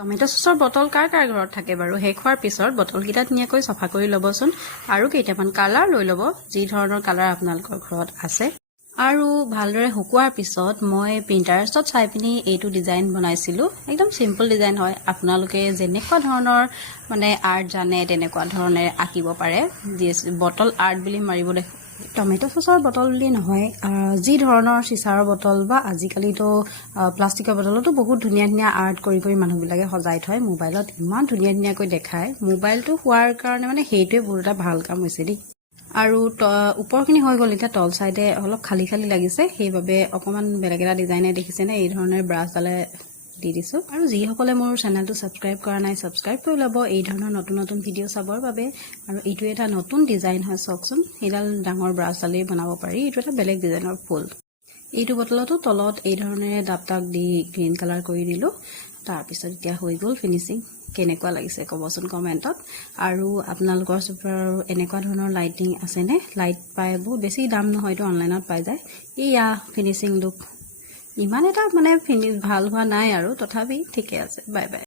tomato চচৰ bottle কাৰ ঘৰত থাকে বাৰু শেষ হোৱাৰ পিছত বটলকেইটা ধুনীয়াকৈ চফা কৰি ল'বচোন আৰু কেইটামান কালাৰ লৈ ল'ব যি ধৰণৰ কালাৰ আপোনালোকৰ ঘৰত আছে আৰু ভালদৰে শুকুৱাৰ পিছত মই প্ৰিন্টাৰেষ্টত চাই পিনি এইটো ডিজাইন বনাইছিলোঁ একদম সিম্পল ডিজাইন হয় আপোনালোকে যেনেকুৱা ধৰণৰ মানে আৰ্ট জানে তেনেকুৱা ধৰণে আঁকিব পাৰে বটল আৰ্ট বুলি মাৰিবলৈ টমেটো চচৰ বটল বুলি নহয় যি ধৰণৰ চিচাৰৰ বটল বা আজিকালিতো প্লাষ্টিকৰ বটলতো বহুত ধুনীয়া ধুনীয়া আৰ্ট কৰি মানুহবিলাকে সজাই থয় মোবাইলত ইমান ধুনীয়াকৈ দেখায় মোবাইলটো হোৱাৰ কাৰণে মানে সেইটোৱে বহুত এটা ভাল কাম হৈছে দেই আৰু ওপৰখিনি হৈ গ'ল এতিয়া তল চাইডে অলপ খালি লাগিছে সেইবাবে অকমান বেলেগ এটা ডিজাইনে দেখিছেনে এই ধৰণৰ ব্ৰাছডালে দি দিছো আৰু যিসকলে মোৰ চেনেলটো সাবস্ক্ৰাইব কৰা নাই সাবস্ক্ৰাইব কৰি ল'ব এই ধৰণৰ নতুন ভিডিঅ' চাবৰ বাবে আৰু এইটো এটা নতুন ডিজাইন হয় চাওকচোন এইডাল ডাঙৰ ব্ৰাছডালেই বনাব পাৰি এইটো এটা বেলেগ ডিজাইনৰ ফুল এইটো বটলতো তলত এই ধৰণেৰে দাগ দি গ্ৰীণ কালাৰ কৰি দিলো তাৰপিছত এতিয়া হৈ গ'ল ফিনিচিং কেনেকুৱা লাগিছে ক'বচোন কমেণ্টত আৰু আপোনালোকৰ চুপাৰ এনেকুৱা ধৰণৰ লাইটিং আছেনে লাইট পায় বহুত বেছি দাম নহয়তো অনলাইনত পাই যায় এয়া ফিনিচিং লুক ইমান এটা মানে ভাল হোৱা নাই আৰু তথাপি ঠিকে আছে বাই বাই